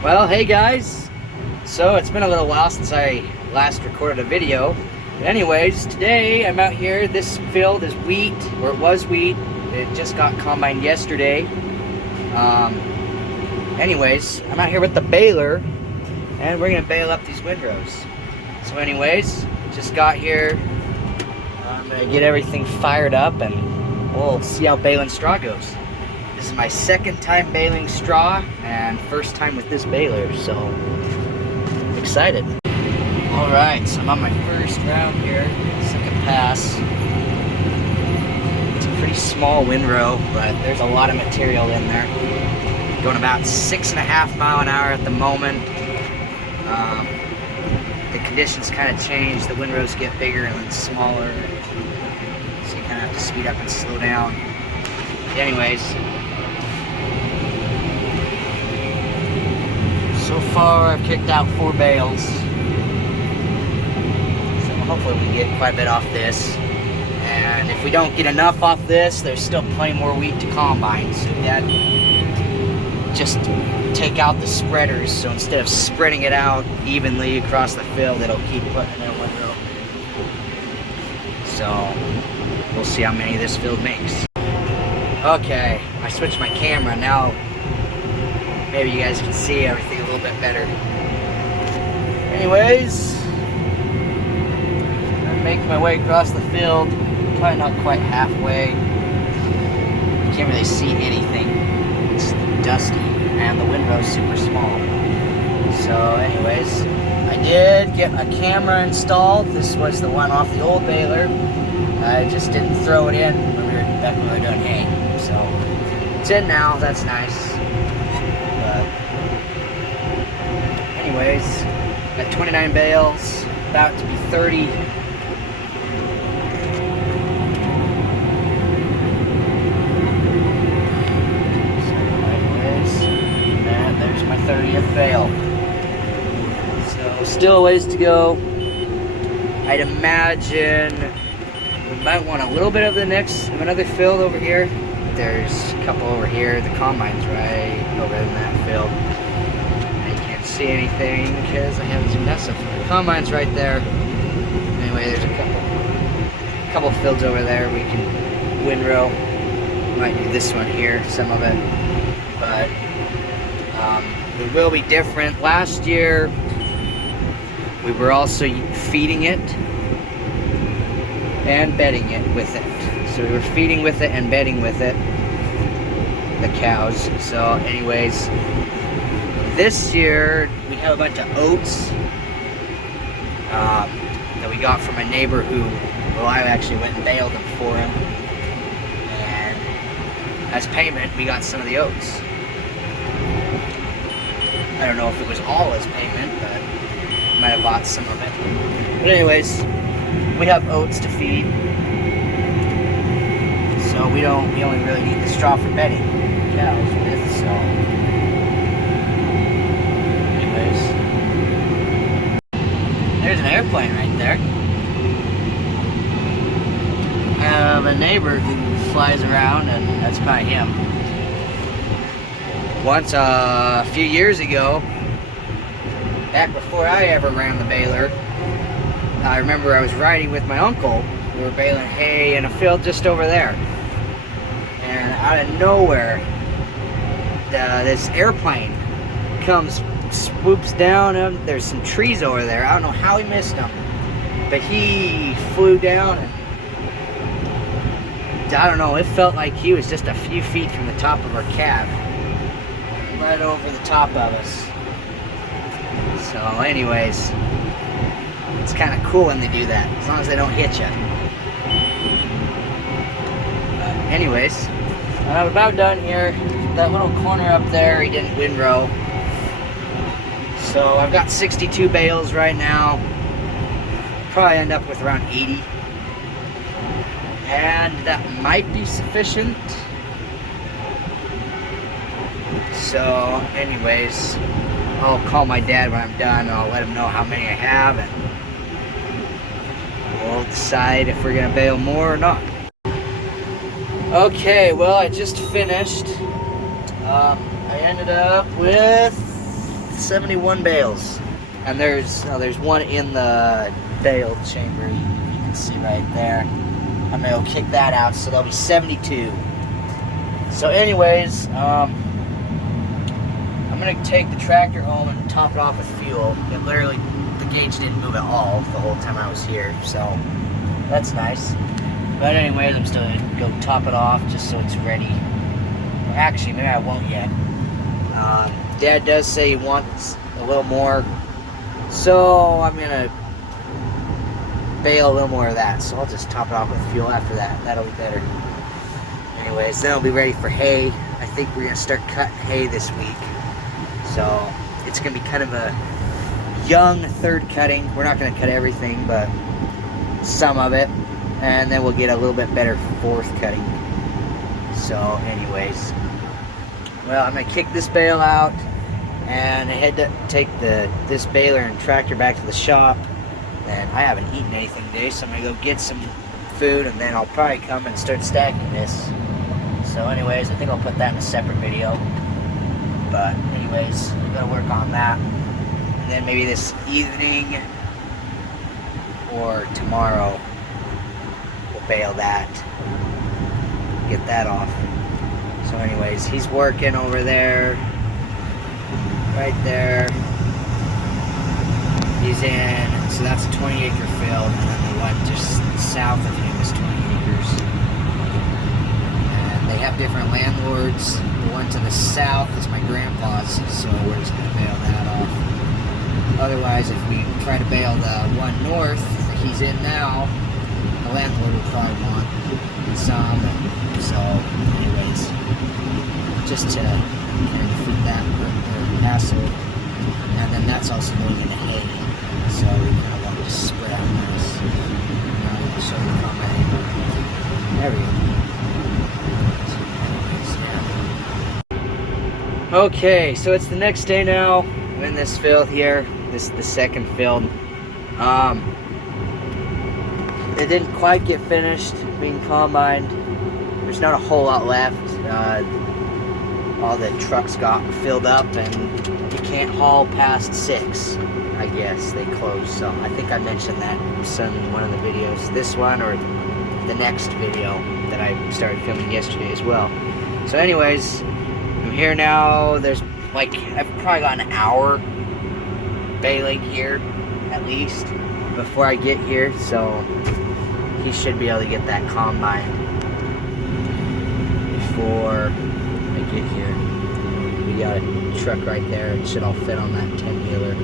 Well, hey guys. So it's been a little while since I last recorded a video. But anyways, today I'm out here. This field is wheat, or it was wheat. It just got combined yesterday. Anyways, I'm out here with the baler, and we're gonna bale up these windrows. So anyways, just got here. I'm gonna get everything fired up, and we'll see how baling straw goes. This is my second time baling straw and first time with this baler, so I'm excited. Alright, so I'm on my first round here, second pass. It's a pretty small windrow, but there's a lot of material in there. Going about 6.5 miles an hour at the moment. The conditions kind of change, the windrows get bigger and then smaller, so you kind of have to speed up and slow down. Anyways, so far I've kicked out 4 bales, so hopefully we can get quite a bit off this. And if we don't get enough off this, there's still plenty more wheat to combine, so that just take out the spreaders, so instead of spreading it out evenly across the field, it'll keep putting it in one row. So we'll see how many this field makes. Okay, I switched my camera. Now maybe you guys can see everything a little bit better. Anyways, I'm making my way across the field. Probably not quite halfway. You can't really see anything. It's dusty and the windrow's super small. So anyways, I did get a camera installed. This was the one off the old baler. I just didn't throw it in when we were done haying. So it's in now, that's nice. But anyways, got 29 bales, about to be 30. There's my 30th bale. So still a ways to go. I'd imagine we might want a little bit of another field over here. There's a couple over here. The combine's right over in that field. I can't see anything because I haven't zoomed that stuff. The combine's right there. Anyway, there's a couple fields over there we can windrow. Might do this one here, some of it. But it will be different. Last year, we were also feeding it and bedding it with it. So we were feeding with it and bedding with it, the cows. So anyways, this year, we have a bunch of oats that we got from a neighbor who, well, I actually went and baled them for him. And as payment, we got some of the oats. I don't know if it was all as payment, but I might have bought some of it. But anyways, we have oats to feed, so we only really need the straw for bedding cows with. So, anyways, there's an airplane right there. I have a neighbor who flies around, and that's by him. Once, a few years ago, back before I ever ran the baler, I remember I was riding with my uncle. We were baling hay in a field just over there. And out of nowhere, this airplane comes, swoops down, and there's some trees over there. I don't know how he missed them, but he flew down, and I don't know, it felt like he was just a few feet from the top of our cab. Right over the top of us. So anyways, it's kind of cool when they do that, as long as they don't hit you. Anyways, I'm about done here. That little corner up there, he didn't windrow. So I've got 62 bales right now. Probably end up with around 80. And that might be sufficient. So anyways, I'll call my dad when I'm done, and I'll let him know how many I have, and we'll decide if we're gonna bale more or not. Okay, well, I just finished. I ended up with 71 bales. And there's one in the bale chamber, you can see right there. I'm gonna go kick that out, so there'll be 72. So anyways, I'm gonna take the tractor home and top it off with fuel. It literally, the gauge didn't move at all the whole time I was here, so that's nice. But anyways, I'm still gonna go top it off just so it's ready. Actually, maybe I won't yet. Dad does say he wants a little more, so I'm gonna bale a little more of that. So I'll just top it off with fuel after that. That'll be better. Anyways, then I'll be ready for hay. I think we're gonna start cutting hay this week. So it's gonna be kind of a young third cutting. We're not gonna cut everything, but some of it. And then we'll get a little bit better fourth cutting. So anyways, well, I'm gonna kick this bale out and I had to take this baler and tractor back to the shop. And I haven't eaten anything today, so I'm gonna go get some food and then I'll probably come and start stacking this. So anyways, I think I'll put that in a separate video. But anyways, we gotta work on that. And then maybe this evening or tomorrow we'll bale that, get that off. So anyways, he's working over there, right there. He's in, so that's a 20-acre field, and then the one just south of him is 20 acres. And they have different landlords. The one to the south is my grandpa's, so we're just gonna bail that off. Otherwise, if we try to bail the one north that he's in now, the landlord will probably want some. So anyways, just to kind of defeat that hassle. And then that's also going into hay. So we kind of want to just spread out nice. I'll show you how many. There we go. Okay, so it's the next day now. I'm in this field here. This is the second field. It didn't quite get finished being combined. There's not a whole lot left. All the trucks got filled up and you can't haul past 6. I guess they closed. So I think I mentioned that in one of the videos. This one or the next video that I started filming yesterday as well. So anyways, I'm here now. There's like, I've probably got an hour baling here at least before I get here. So he should be able to get that combine before I get here. We got a truck right there. It should all fit on that 10-wheeler.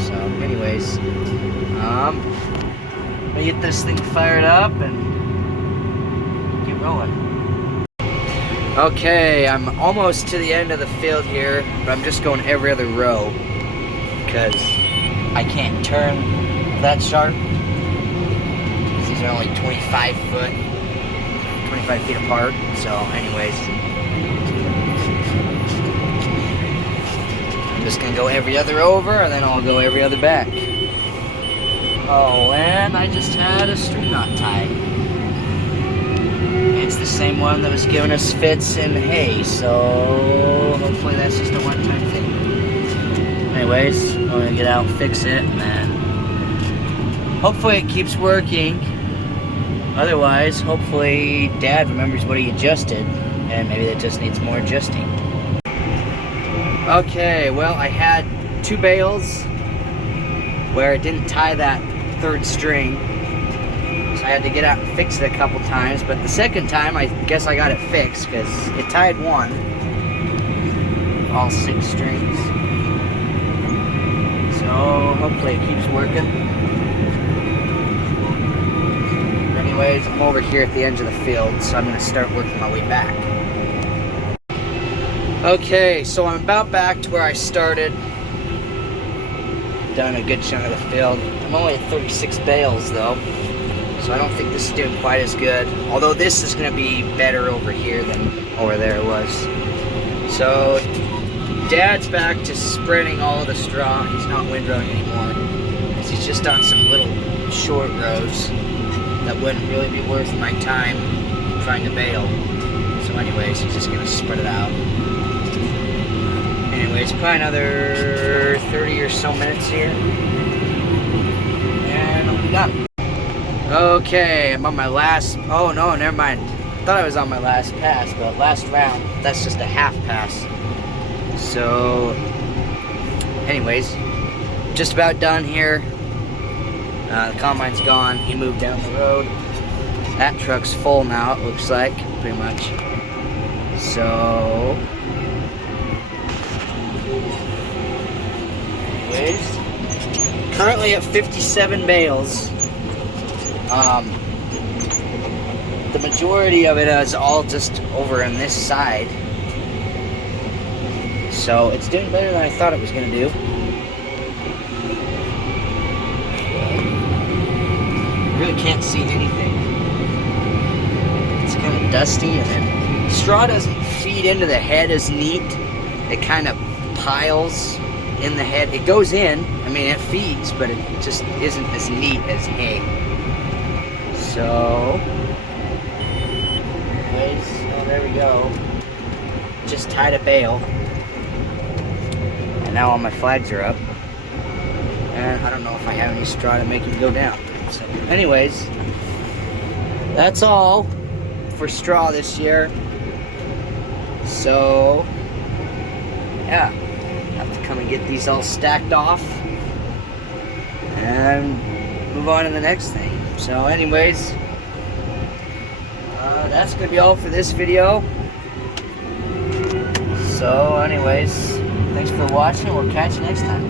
So anyways, I'm gonna get this thing fired up and get rolling. Okay, I'm almost to the end of the field here, but I'm just going every other row because I can't turn that sharp because these are only 25 feet apart. So anyways, I'm just gonna go every other over and then I'll go every other back. Oh, and I just had a string knot tied. It's the same one that was giving us fits in hay, so hopefully that's just a one-time thing. Anyways, I'm gonna get out and fix it, and then hopefully it keeps working. Otherwise, hopefully Dad remembers what he adjusted, and maybe it just needs more adjusting. Okay, well, I had 2 bales where it didn't tie that third string. So I had to get out and fix it a couple times, but the second time I guess I got it fixed because it tied one, all 6 strings. So hopefully it keeps working. Anyways, I'm over here at the edge of the field, so I'm going to start working my way back. Okay, so I'm about back to where I started. Done a good chunk of the field. I'm only at 36 bales though, so I don't think this is doing quite as good. Although this is going to be better over here than over there it was. So Dad's back to spreading all of the straw. He's not windrowing anymore because he's just on some little short rows that wouldn't really be worth my time trying to bale. So anyways, he's just going to spread it out. Anyways, probably another 30 or so minutes here. And I'll be done. Okay, I'm on my last, oh no, never mind. I thought I was on my last pass, but last round, that's just a half pass. So, anyways, just about done here. The combine's gone, he moved down the road. That truck's full now, it looks like, pretty much. So, anyways, currently at 57 bales. The majority of it is all just over on this side. So it's doing better than I thought it was going to do. Really can't see anything. It's kind of dusty, and then straw doesn't feed into the head as neat. It kind of piles in the head. It goes in, I mean it feeds, but it just isn't as neat as hay. So, anyways, oh, there we go. Just tied a bale. And now all my flags are up. And I don't know if I have any straw to make them go down. So, anyways, that's all for straw this year. So, yeah, have to come and get these all stacked off and move on to the next thing. So anyways, that's going to be all for this video. So anyways, thanks for watching. We'll catch you next time.